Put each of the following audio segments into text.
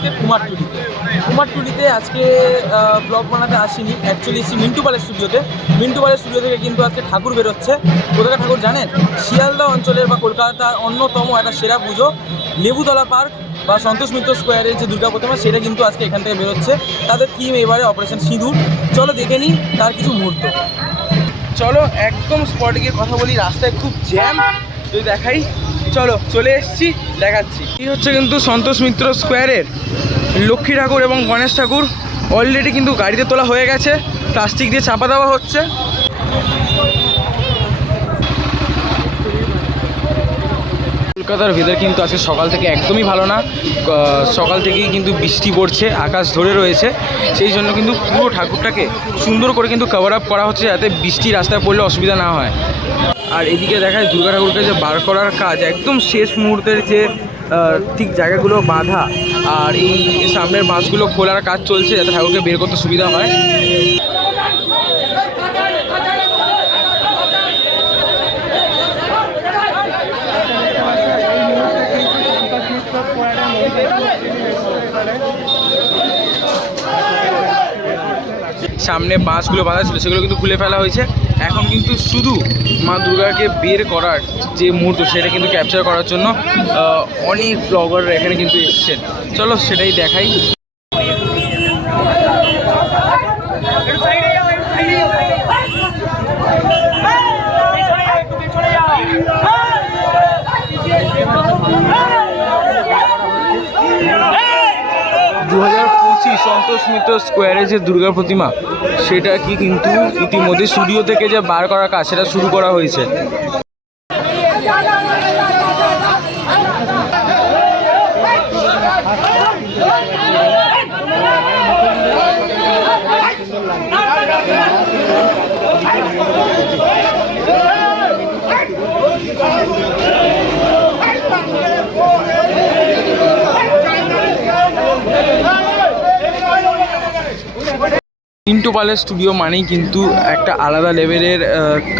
আজকে কুমারটুলিতে কুমারটুলিতে আজকে ব্লগ বানাতে আসিনি। অ্যাকচুয়ালি এসেছি মিন্টু পালের স্টুডিওতে মিন্টু পালের স্টুডিও থেকে কিন্তু আজকে ঠাকুর বেরোচ্ছে। কোথাকার ঠাকুর জানেন? শিয়ালদা অঞ্চলের বা কলকাতার অন্যতম একটা সেরা পুজো, লেবুতলা পার্ক বা সন্তোষ মিত্র স্কোয়ারের যে দুর্গা প্রতিমা, সেটা কিন্তু আজকে এখান থেকে বেরোচ্ছে। তাদের থিম এবারে অপারেশন সিঁদুর। চলো দেখে নিই তার কিছু মুহূর্ত। চলো, একদম স্পটে গিয়ে কথা বলি। রাস্তায় খুব জ্যাম যদি দেখাই। চলো, চলে এসেছি, দেখাচ্ছি। এই হচ্ছে কিন্তু সন্তোষ মিত্র স্কোয়ারের লক্ষ্মী ঠাকুর এবং গণেশ ঠাকুর। অলরেডি কিন্তু গাড়িতে তোলা হয়ে গেছে, প্লাস্টিক দিয়ে চাপা দেওয়া হচ্ছে। কলকাতার ভেতর কিন্তু আজকে সকাল থেকে একদমই ভালো না। সকাল থেকেই কিন্তু বৃষ্টি পড়ছে, আকাশ ধরে রয়েছে। সেই জন্য কিন্তু পুরো ঠাকুরটাকে সুন্দর করে কিন্তু কভার আপ করা হচ্ছে যাতে বৃষ্টি রাস্তায় পড়লে অসুবিধা না হয়। আর এদিকে দেখায় দুর্গা ঠাকুরকে যে বার করার কাজ, একদম শেষ মুহূর্তের যে ঠিক জায়গাগুলো বাঁধা, আর এই সামনের বাঁশগুলো খোলার কাজ চলছে যাতে ঠাকুরকে বের করতে সুবিধা হয়। সামনে বাঁশগুলো বাঁধা ছিল, সেগুলো কিন্তু খুলে ফেলা হয়েছে। এখন কিন্তু শুধু মা দুর্গাকে বের করার যে মুহূর্ত, সেটা কিন্তু ক্যাপচার করার জন্য অনেক ব্লগাররা এখানে কিন্তু এসছেন। চলো সেটাই দেখাই। সন্তোষ মিত্র স্কোয়ারে যে দুর্গা প্রতিমা, সেটা কি কিন্তু ইতিমধ্যে স্টুডিও থেকে যে বার করা কাজ, সেটা শুরু করা হয়েছে। পিন্টু পালের স্টুডিও মানেই কিন্তু একটা আলাদা লেভেলের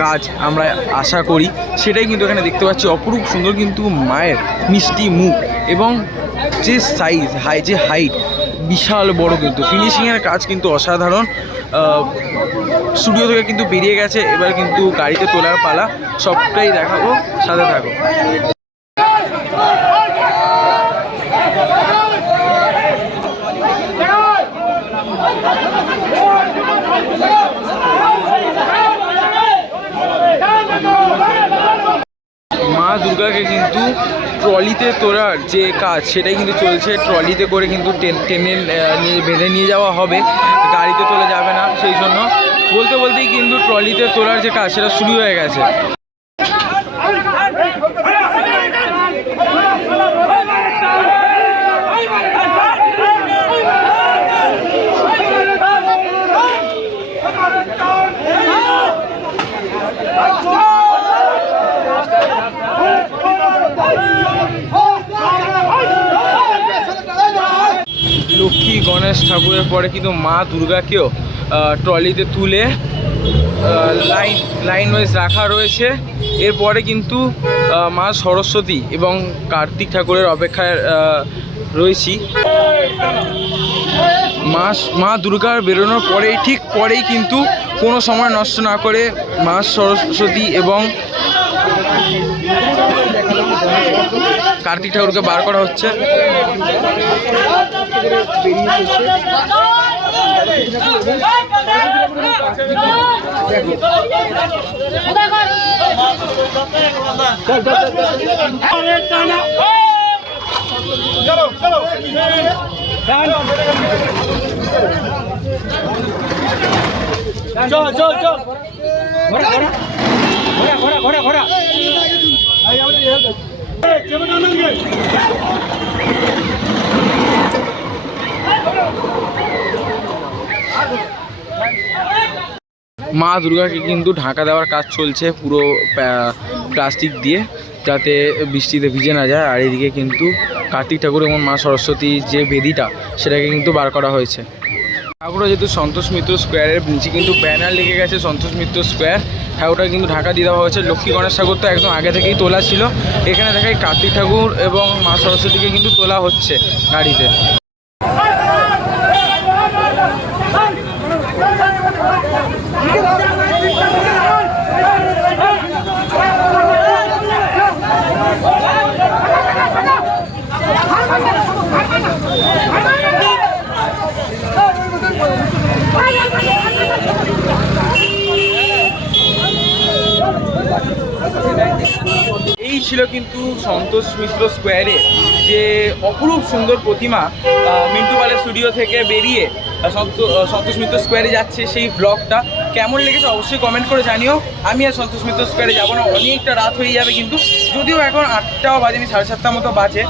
কাজ আমরা আশা করি। সেটাই কিন্তু এখানে দেখতে পাচ্ছি। অপরূপ সুন্দর কিন্তু মায়ের মিষ্টি মুখ এবং যে সাইজ হাই যে হাইট বিশাল বড় কিন্তু। ফিনিশিংয়ের কাজ কিন্তু অসাধারণ। স্টুডিও থেকে কিন্তু বেরিয়ে গেছে। এবার কিন্তু গাড়িতে তোলার পালা। সবটাই দেখাবো, সাথে থাকো মা দুর্গাকে কিন্তু ট্রলিতে তোলার যে কাজ, সেটাই কিন্তু চলছে। ট্রলিতে করে কিন্তু টেনে নিয়ে, বেঁধে নিয়ে যাওয়া হবে। গাড়িতে তোলা যাবে না সেই জন্য। বলতে বলতেই কিন্তু ট্রলিতে তোলার যে কাজ, সেটা শুরু হয়ে গেছে। লক্ষ্মী গণেশ ঠাকুরের পরে কিন্তু মা দুর্গাকেও ট্রলিতে তুলে লাইন লাইন ওয়াইজ রাখা রয়েছে। এরপরে কিন্তু মা সরস্বতী এবং কার্তিক ঠাকুরের অপেক্ষায় রয়েছি। মা মা দুর্গার বেরোনোর পরেই, ঠিক পরেই কিন্তু কোনো সময় নষ্ট না করে মা সরস্বতী এবং কার্তিক ঠাকুরকে বার করা হচ্ছে। করে বেরিয়ে চল চল চল ঘোরা ঘোরা ঘোরা ঘোরা ঘোরা ঘোরা মা দুর্গাকে কিন্তু ঢাকা দেওয়ার কাজ চলছে পুরো প্লাস্টিক দিয়ে, যাতে বৃষ্টিতে ভিজে না যায়। আর এদিকে কিন্তু কার্তিক ঠাকুর এবং মা সরস্বতীর যে বেদিটা, সেটাকে কিন্তু বার করা হয়েছে। ঠাকুরও যেহেতু সন্তোষ মিত্র স্কোয়ারের নিচে কিন্তু ব্যানার লেগে গেছে সন্তোষ মিত্র স্কোয়ার। ঠাকুরটা কিন্তু ঢাকা দিয়ে দেওয়া হয়েছে। লক্ষ্মী গণেশ ঠাকুর তো একদম আগে থেকেই তোলা ছিল। এখানে দেখাই কার্তিক ঠাকুর এবং মা সরস্বতীকে কিন্তু তোলা হচ্ছে গাড়িতে। ছিল কিন্তু সন্তোষ মিশ্র স্কোয়ারে যে অপরূপ সুন্দর প্রতিমা মিন্টু পালের স্টুডিও থেকে বেরিয়ে সন্তোষ মিত্র স্কোয়ারে যাচ্ছে সেই ব্লগটা কেমন লেগেছে অবশ্যই কমেন্ট করে জানিও। আমি আর সন্তোষ মিত্র স্কোয়ারে যাব না, অনেকটা রাত হয়ে যাবে কিন্তু, যদিও এখন আটটাও বাজেনি, সাড়ে সাতটার মতো বাজে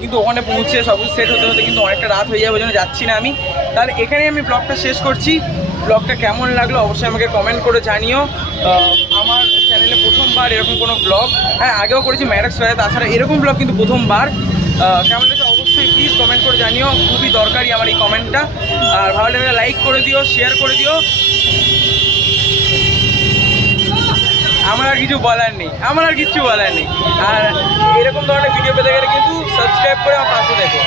কিন্তু ওখানে পৌঁছে সব সেট হতে হতে কিন্তু অনেকটা রাত হয়ে যাবে জন্য যাচ্ছি না আমি। তাহলে এখানেই আমি ব্লগটা শেষ করছি। ব্লগটা কেমন লাগল অবশ্যই আমাকে কমেন্ট করে জানিও। আমার চ্যানেলে প্রথমবার এরকম কোনো ব্লগ হ্যাঁ আগেও করেছি ম্যারাক্স ফেয়ার তাছাড়া এরকম ব্লগ কিন্তু প্রথমবার। কেমন লাগছে অবশ্যই প্লিজ কমেন্ট করে জানিও, খুবই দরকারি আমার এই কমেন্টটা আর ভালো লাগলে লাইক করে দিও শেয়ার করে দিও। আমার আর কিছু বলার নেই, আমার আর কিছু বলার নেই। আর এরকম ধরনের ভিডিও পেতে গেলে কিন্তু সাবস্ক্রাইব করে আমার পাশে দেখো